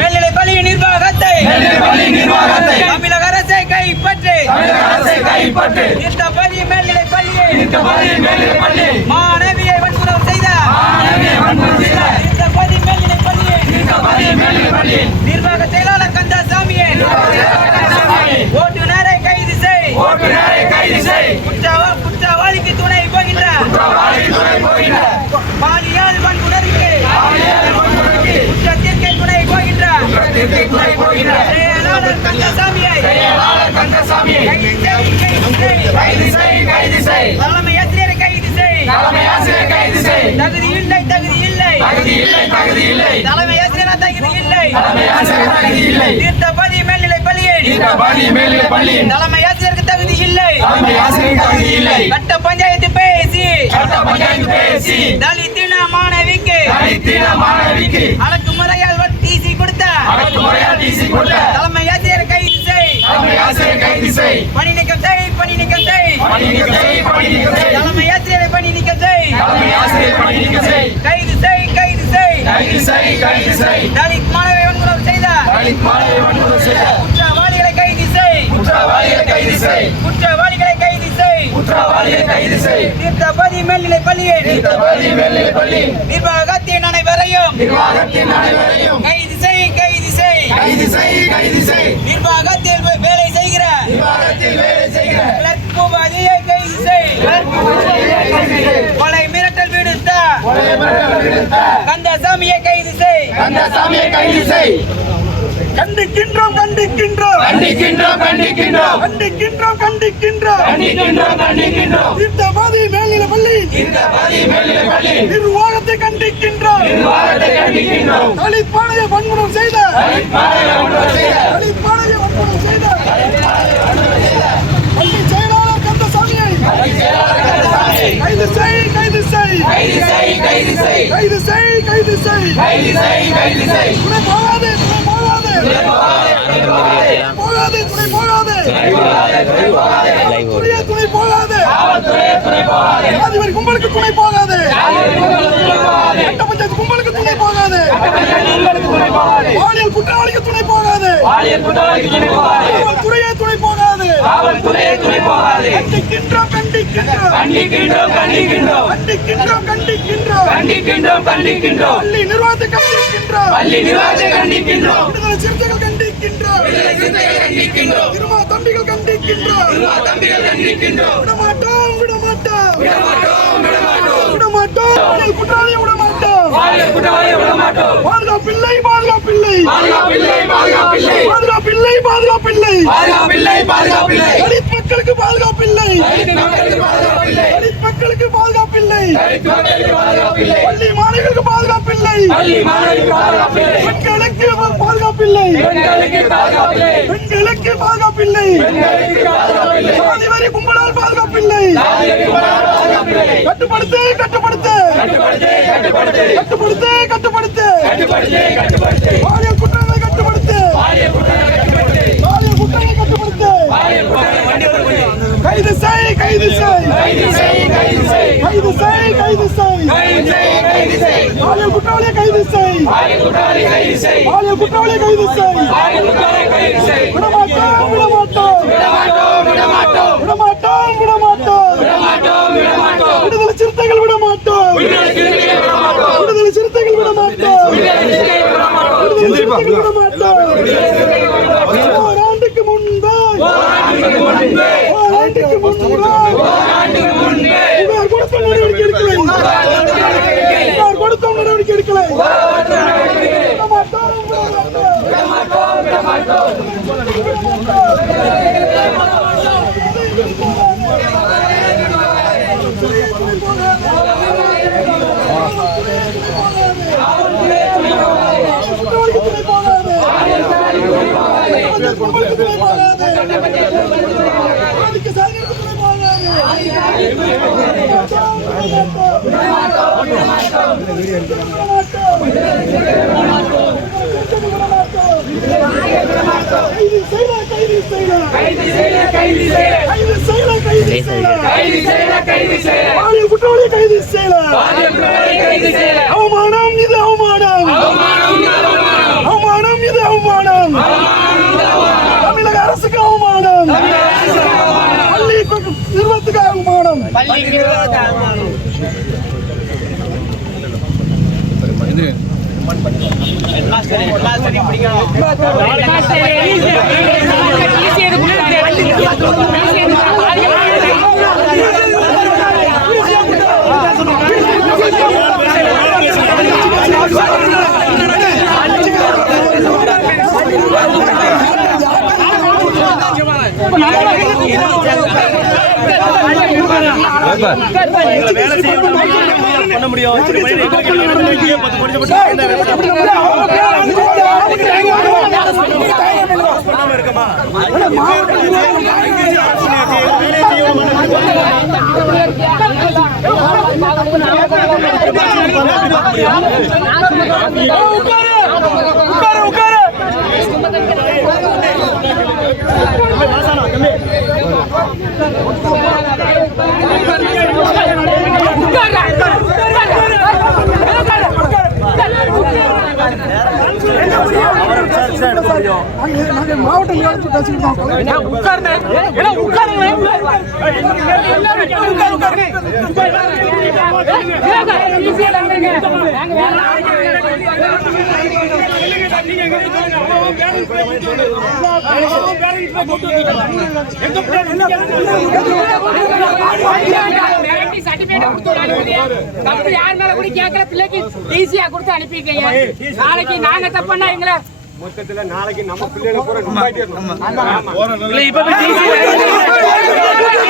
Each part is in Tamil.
மேல்நிலை பள்ளி நிர்வாகத்தை தமிழக அரசை கைப்பற்று இந்த பள்ளி மேல்நிலை பள்ளியை மாணவியை வன்புறம் செய்த இந்த பள்ளி மேல்நிலை பள்ளியை நிர்வாக செயலாளர் கந்தசாமியை ஓட்டுநரை கைது செய் குற்றவா- குற்றவாளிக்கு துணை போகின்ற பாலியல் வன்புணர்வுக்கு குற்றத்திற்கு குற்றத்திற்கு துணை போகின்ற தலைமை ஆசிரியரை கைது செய் ஆசிரியர் கைது செய் தகுதி இல்லை தகுதி இல்லை தகுதி இல்லை தலைமை ஆசிரியர் தகுதி இல்லை தலைமை ஆசிரியர் தகுதி இல்லை தீர்த்தபாதி தலைமை ஆசிரியருக்கு தகுதி இல்லை கட்ட பஞ்சாயத்து பேசி கட்ட பஞ்சாயத்து பேசி தலித்தின மாணவிக்கு தலித்தின மாணவிக்கு அடக்குமுறை அடக்குமுறையா தீசி கொள்ள தலைமை ஆசிரியர் கைது செய் தலைமை ஆசிரியர் கைது செய் பணி நீக்கம் செய் பணி நீக்கம் செய். பணி நீக்கம் செய் பணி நீக்கம் செய். தலைமை ஆசிரியர் பணி நீக்கம் செய். தலைமை ஆசிரியர் பணி நீக்கம் செய். கைது செய் கைது செய் கைது செய் கைது செய் தலித் மாணவி வன்முறை செய்த தலித் மாணவி வன்முறை செய்த குற்றவாளிகளை கைது செய் குற்றவாளிகளை கைது செய் குற்றவாளிகளை கைது செய் குற்றவாளிகளை கைது செய் தீர்த்தபதி மேல்நிலை பள்ளியை தீர்த்தபதி மேல்நிலை பள்ளி. நிர்வாகத்தின் அனைவரையும் நிர்வாகத்தின் அனைவரையும் கைது செய் கைது செய் கைது செய். நிர்வாகத்தில் வேலை செய்கிற நிர்வாகத்தில் வேலை செய்கிற கிளர்ப்புவாதியை கைது செய். கொலை மிரட்டல் விடுத்த கொலை மிரட்டல் விடுத்த கந்தசாமியை கைது செய். கந்தசாமியை கைது செய். கண்டிக்கின்றோம் கண்டிக்கின்றோம். கண்டிக்கின்றோம் கண்டிக்கின்றோம். கண்டிக்கின்றோம் கண்டிக்கின்றோம். கண்டிக்கின்றோம் கண்டிக்கின்றோம். தீர்த்தவாதி மேல்நிலை பள்ளி. இந்த பதி மேல்நிலை பள்ளி. நிர்வாகத்தை கண்டிக்கின்றோம். நிர்வாகத்தை கண்டிக்கின்றோம். தலித் பாளைய வன்முறை செய்த. மாநில ஒன்றும் செய்த. தலித் அதிபர் கும்பலுக்கு துணை போகாது. சட்ட பஞ்சாயத்து கும்பலுக்கு துணை போகாது. பாலியல் குற்றவாளிக்கு துணை போகாது. துறையே துணை போகாது. கண்டிக்கின்றோம் கண்டிக்கின்றோம் கண்டிக்கின்றோம் கண்டிக்கின்றோம் கண்டிக்கின்றோம் கண்டிக்கின்றோம். கண்டிக்கின்றோம் பள்ளி நிர்வாகத்தை கண்டிக்கின்றோம் பள்ளி நிர்வாகத்தை கண்டிக்கின்றோம். விடுதலை சிறுத்தைகள் கண்டிக்கின்றோம். திருமா தம்பிகள் கண்டிக்கின்றோம். தம்பிகள் கண்டிக்கின்றோம். விடமாட்டோம் விடமாட்டோம். விடமாட்டோம் விடமாட்டோம். விடமாட்டோம். விடமாட்டோம் பாதுகாப்பில்லை பாதுகாப்பில்லை. பாதுகாப்பில்லை பாதுகாப்பில்லை. பாதுகாப்பில்லை பாதுகாப்பில்லை. பாதுகாப்பில்லை பாதுகாப்பில்லை. தலித் மக்களுக்கு பாதுகாப்பில்லை. தலித் மக்களுக்கு பாதுகாப்பில்லை. பள்ளி மாணவர்களுக்கு பாதுகாப்பில்லை. பெண்களுக்கு பாதுகாப்பில்லை. பெண்களுக்கு பாதுகாப்பில்லை. பாதுகாப்பில்லை. அதிபரி கும்பலால் பாதுகாப்பில்லை. கட்டுப்படுத்து கட்டுப்படுத்து. கட்டுப்படுத்து கட்டுப்படுத்து. கட்டுப்படுத்து கட்டுப்படுத்து. கட்டுப்படுத்து பாலியல் குற்றங்களை கட்டுப்படுத்து. பாலியல் குற்றங்களை கட்டுப்படுத்து. பாலியல் குற்றங்களை கட்டுப்படுத்து. பாலியல் குற்றங்களை கைது செய் கைது செய். கைது செய் கைது செய். கைது செய் கைது செய். கைது செய் கைது செய். பாலியல் குற்றவாளியை கைது செய். பாலியல் குற்றவாளி கைது செய். பாலியல் குற்றவாளியை கைது செய். பாலியல் குற்றவாளி கைது செய். விடமாட்டோம் விடமாட்டோம். விடமாட்டோம் விடமாட்டோம். விடமாட்டோம் விடமாட்டோம். விடமாட்டோம் விடமாட்டோம். விடுதலை சிறுத்தைகள் விடமாட்டோம். விடுதலை சிறுத்தைகளை விடமாட்டோம். விடுதலை விடமாட்டோம். ஓராண்டுக்கு முன்பு. ஓராண்டுக்கு முன்பே. இவர் கொடுத்த நடவடிக்கை எடுக்கலை. இவர் கொடுத்த நடவடிக்கை எடுக்கலை. அவமானம் இது அவமானம் அவமானம் இது அவமானம் தமிழக அரசுக்கு அவமானம் பள்ளி நிறுவனத்துக்கு அவமானம் இது அவமானம் அவமானம் அவமானம் உட்காரு. பள்ளிக்கு ஹெட்மாஸ்டர் தம்பி பிடிக்கணும் நாங்க நாங்க மாவட்ட நிர்வாகத்தில் பேசிக்கிட்டு இருக்கோம் யார் மேல கூட கேட்கல பிள்ளைக்கு ஈஸியா கொடுத்து அனுப்பிட்டீங்க நாளைக்கு நாங்க தப்புன்னா எங்களை எங்களுக்கு மாவட்ட நிர்வாகம் கல்வி எஜுகேஷன்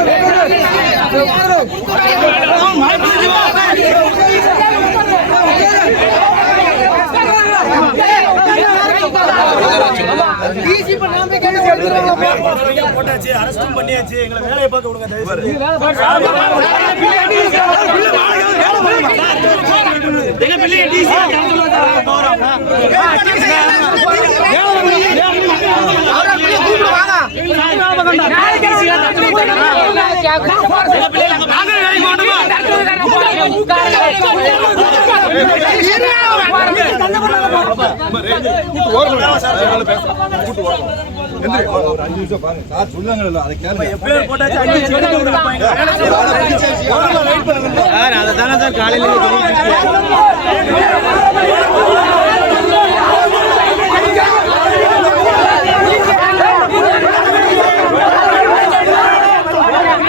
போட்டாச்சு அரெஸ்டும் பண்ணியாச்சு எங்களை வேலையை பார்க்க விடுங்க தயவு செஞ்சு. எப்படியோ போட்டாச்சு அஞ்சு நிமிஷம் எடுக்க விடுங்கப்பா, எங்களை வேலை செய்ய விடுங்க. ஓரமா wait பண்ணுங்க. ஓரம் கொஞ்சம் ஓரம் ஓரமா வந்து பேசு, ஓரமா வந்து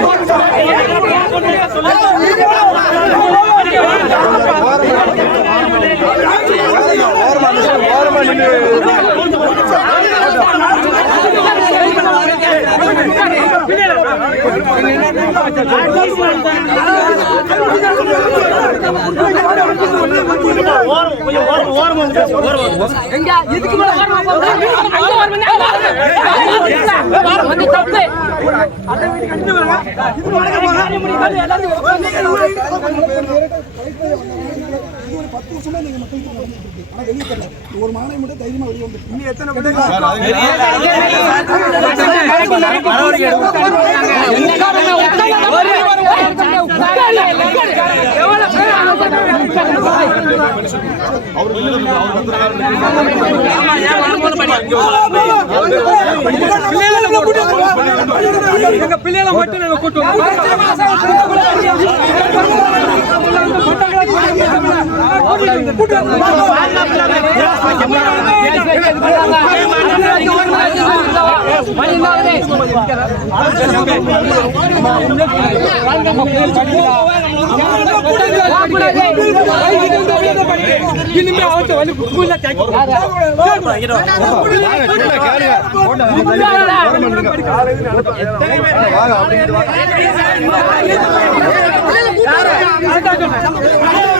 பேசு. எங்க இதுக்கு மேல வரணும் அங்க தப்பு ஒரு பத்து வருஷமா நீங்க மக்களுக்கு நடந்துட்டு இருக்கு. ஆனா வெளியே தெரியல. ஒரு மாணவி மட்டும் தைரியமா வெளியே வந்து இன்னும் எத்தனை பேர் வாங்க சார் யாரை இனிமே கைது பண்ணிருக்கீங்க அதானே, நம்ம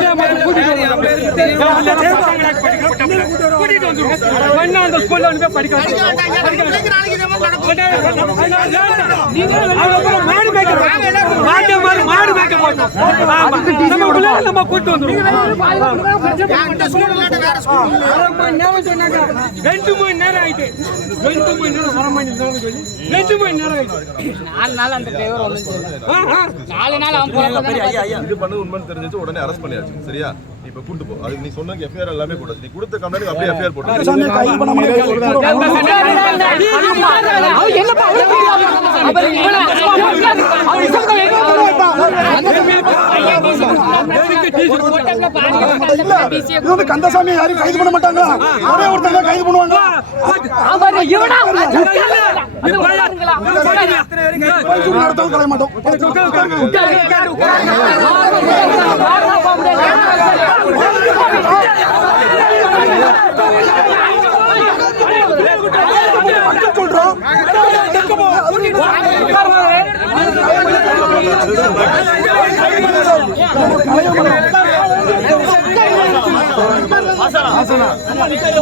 அந்த ஸ்கூல்ல வந்து படிக்க மாடு மேய்க்க மாட்டு மாடு மாடு மேய்க்க போட்டோம் நம்ம உள்ள நம்ம கூட்டு நேரம் ரெண்டு மணி நேரம் ஆயிட்டு ரெண்டு மணி நேரம் அரை மணி நேரம் சொல்லி ரெண்டு மணி நேரம் ஆயிட்டு நாலு நாள் அந்த டிரைவர் நாலு நாள் அவன் இது பண்ணது உண்மைன்னு தெரிஞ்சிச்சு உடனே அரெஸ்ட் பண்ணியாச்சு சரியா இப்ப கூட்டு போ அதுக்கு நீ சொன்ன எஃப்ஐஆர் எல்லாமே போட்டாச்சு நீ கொடுத்த கம்ப்ளைண்ட் அப்படியே எஃப்ஐஆர் போட்டு சாமி கைது பண்ணாம இல்ல இது வந்து கந்தசாமி யாரையும் கைது பண்ண மாட்டாங்க ஒரே ஒருத்தங்க கைது பண்ணுவாங்க சொல்றோம் கைது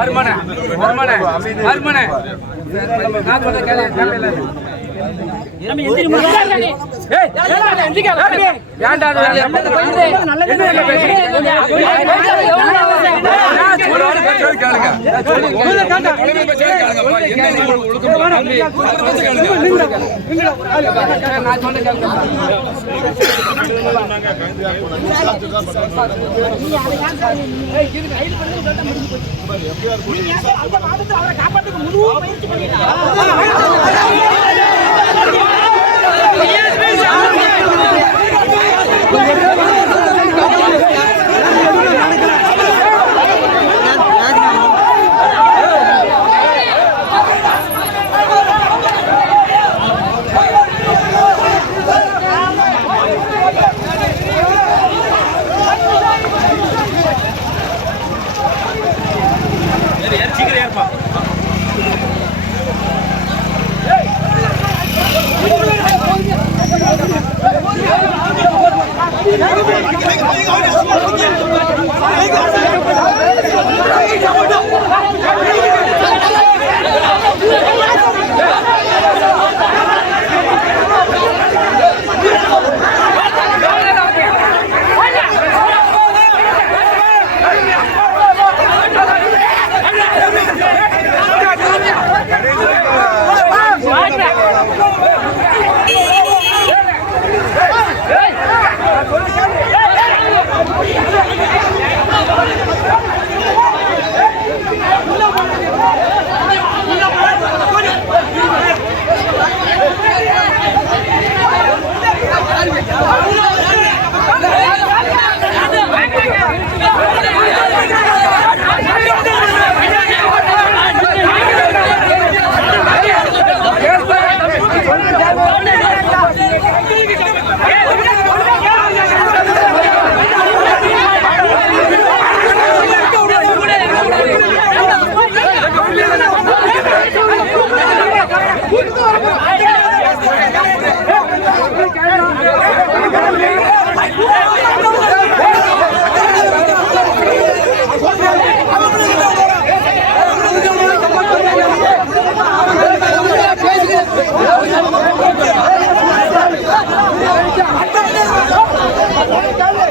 அருமனை அருமனை அருமனை. நான் சொல்ல கேள்வி கேளு அந்த மாதத்தில் அவரை காப்பாற்றுக்கு முழு பயிற்சி பண்ணிட்டா நான் சொல்லுவாரு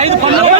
ఐదు పనులు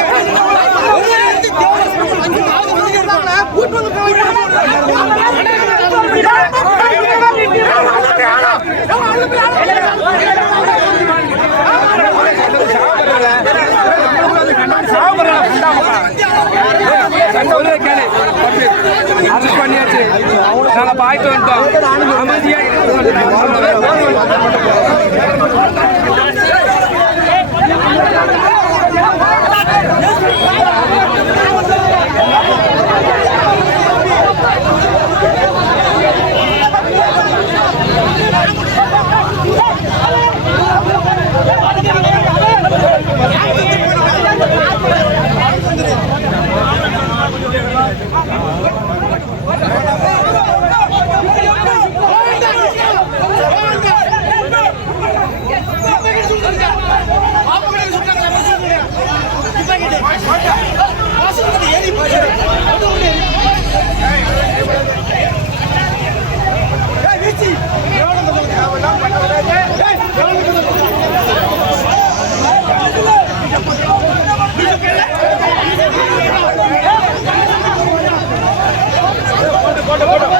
அரெஸ்ட் பண்ணியாச்சு நாங்க பாய்ட்டு வந்துட்டோம் அமைதியா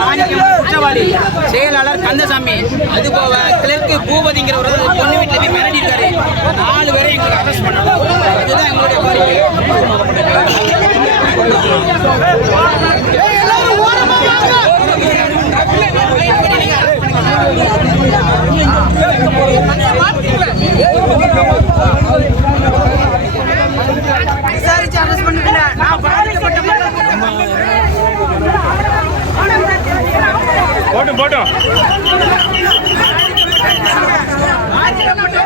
மாணிக்கம் குற்றவாளி செயலாளர் கந்தசாமி. அது போக கிளர்க்கு பூபதிங்கிற ஒரு பொண்ணு வீட்டுல போய் மிரட்டி இருக்காரு நாலு பேரை எங்களுக்கு அரெஸ்ட் பண்ணணும். அதுதான் எங்களுடைய கோரிக்கை. விசாரிச்சு அரெஸ்ட் பண்ணிட்டு நான் பாதிக்கப்பட்ட போட்டும் போட்டும். ஆச்சரியப்பட்ட